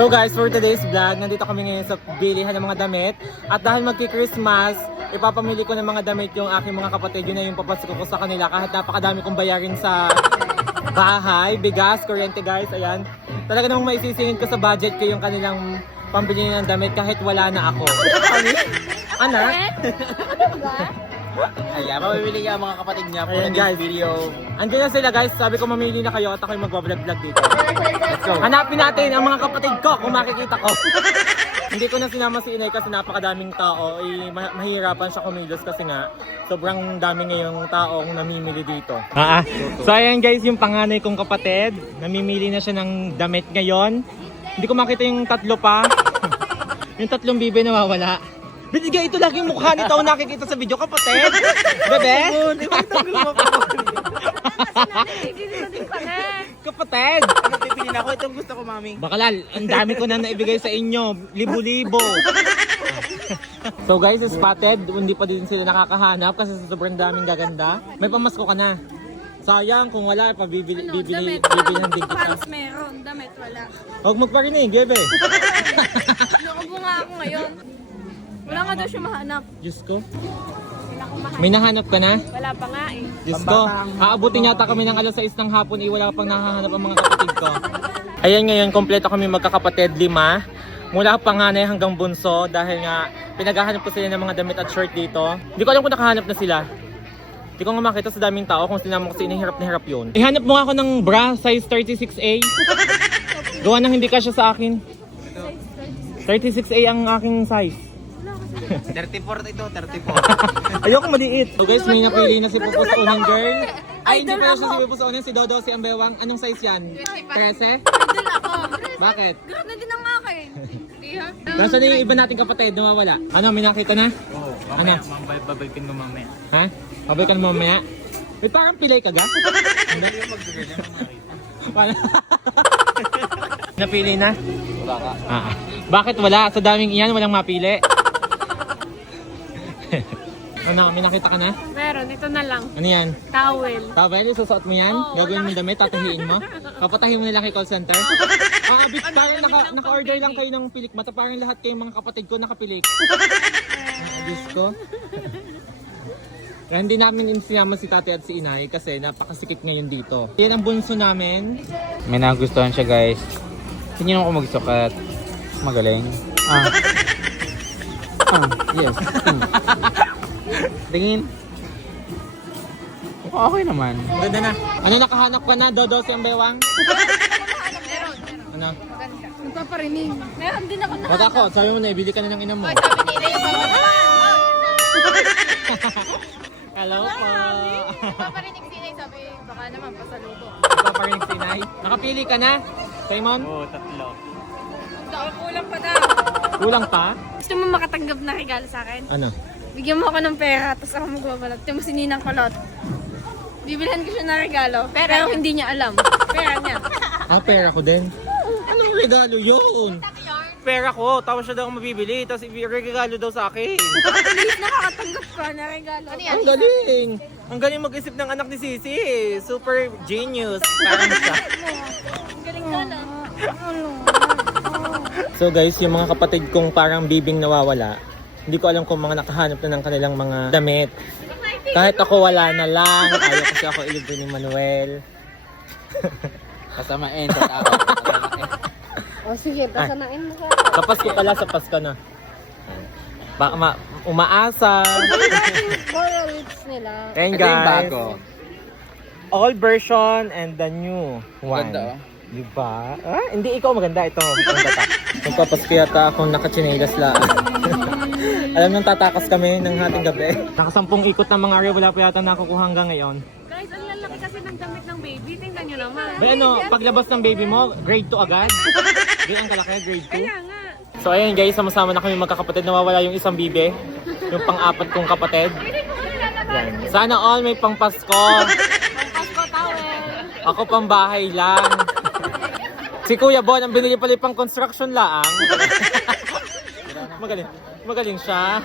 So guys, for today's vlog, nandito kami ngayon sa bilihan ng mga damit. At dahil magki-Christmas, ipapamili ko ng mga damit yung aking mga kapatid. Yun na yung papasko ko sa kanila kahit napakadami kong bayarin sa bahay, bigas, kuryente guys, ayan. Talaga namang maisisingin ko sa budget ko yung kanilang pambili ng damit kahit wala na ako. Anak? Ayan, mamimili ka mga kapatid niya for Ayan, this guys. video. Andiyan na sila guys, sabi ko mamili na kayo at ako'y magbablog-vlog dito. Let's go. Hanapin natin ang mga kapatid ko kung makikita ko. Hindi ko na sinama si Inay kasi napakadaming tao. Mahirapan siya kumilos kasi nga sobrang dami ngayong taong namimili dito. So ayan guys, yung panganay kong kapatid, namimili na siya ng damit ngayon. Hindi ko makita yung tatlo pa. Yung tatlong bibe nawawala. Binigay ito lagi yung mukha nito nakikita sa video, kapatid. Bebe? Kapatid. Ano pipili na ako? Itong gusto ko, mami. Bakalal, ang dami ko na naibigay sa inyo. Libo-libo. So guys, spotted. Hindi pa din sila nakakahanap kasi sa sobrang daming gaganda. May pamasko ka na. Sayang kung wala, bibili ng din kita. Pants meron, damit wala. Huwag magparinig, bebe. Naubo nga ako ngayon. Wala nga daw siya mahanap. Diyos ko. Wala akong mahanap. May nahanap ka na? Wala pa nga eh. Diyos ko, aabutin yata kami ng alas 6 ng hapon, wala pang nakahanap ang mga kapatid ko. Ayan ngayon, kompleto kami magkakapatid, 5. Mula panganay hanggang bunso dahil nga pinaghahanap ko sila ng mga damit at short dito. Hindi ko alam kung nakahanap na sila. Hindi ko nga makita sa daming tao kung sinama ko kasi inihirap na hirap yun. Ihanap mo nga ako ng bra size 36A. Gawa nang hindi kasya sa akin. 36A ang aking size. 34 ito, 34. Ayoko maliit. So guys, may napili na si Pupus Unang girl. Ay, hindi pala siya si Pupus Unang, si Dodo, si Ambewang. Anong size yan? 13? Idol ako. Bakit? Grab na din ang akin. Hindi ha? Nasaan na yung iba nating kapatid nawawala? Ano, may nakita na? Oo, mamaya, babalikin mo mamaya. Ha? Pabalikan mo mamaya? May parang pilay ka ga? Paano? Napili na? Wala ka. Bakit wala? Sa daming iyan, walang mapili. Ano, may nakita ka na? Meron, ito na lang. Ano yan? Towel. Tawel, susuot mo yan? Oo, Gagawin mo wala. damit, tatahiin mo? Papatahin mo na lang kay call center? Parang naka-order lang kayo ng pilik mata. Parang lahat kayong mga kapatid ko nakapilik. Diyos ko. Kaya hindi namin sinama si tatay at si inay kasi napakasikip ngayon dito. Yan ang bunso namin. May nagustuhan siya, guys. Tingnan ako magsukat. Magaling. Yes. Tingin. Okay naman. Ganda na. Ano, nakahanap ka na? Dodo si Ambewang? Meron. Ano? Nagpaparinig. Meron din ako na. Wag ako. Sabi mo na, ibili ka na ng ina mo. Sabi nila yung Hello po. Paparinig si Inay, sabi baka naman pasalubo. Ito pa rin si inay. Nakapili ka na? Simon? Oo, 3. Kulang pa daw. Kulang pa? Gusto mo makatanggap na regalo sa akin? Ano? Bigyan mo ako ng pera, tapos ako magbabalot. Ito mo si Ninang Kulot. Bibilhan ko siya ng regalo, pero hindi niya alam. Pera niya. Pera ko din. Anong regalo yun? Pera ko, tapos siya daw ang mabibili, tapos regalo daw sa akin. At least nakakatanggap ka na regalo. Ang galing! Ang galing mag-isip ng anak ni Sisi. Super genius. Parang siya. Ang galing ka na. So guys, yung mga kapatid kong parang bibing nawawala, hindi ko alam kung mga nakahanap na ng kanilang mga damit. Kahit ako wala na lang, ayaw kasi ako ilibre ni Manuel. Kasamain sa tao. O sige, pasanain mo ka. Sa Pasko pala, sa Pasko na. Umaasa. Royal lips nila. And Ito yung guys, bago. old version and the new one. Ganda, oh. Diba? Hindi ikaw maganda. Ito. Maganda ta. Magpapasko yata akong nakachinelas lang. Alam nang tatakas kami ng hating gabi. Nakasampung ikot ng mga area, wala pa yata nakukuha hanggang ngayon. Guys, ang lalaki kasi ng damit ng baby. Tingnan nyo naman. Ba ano, paglabas ng baby mo, grade 2 agad? Di ang kalaki, grade 2? Kaya nga. So ayun guys, sama-sama na kami magkakapatid. Nawawala yung isang bibe. Yung pang-apat kong kapatid. Yan. Sana all may pang Pasko. Pasko towel. Ako pang bahay lang. Si Kuya Bon, ang binili pala pang construction laang. Magaling. Magaling siya.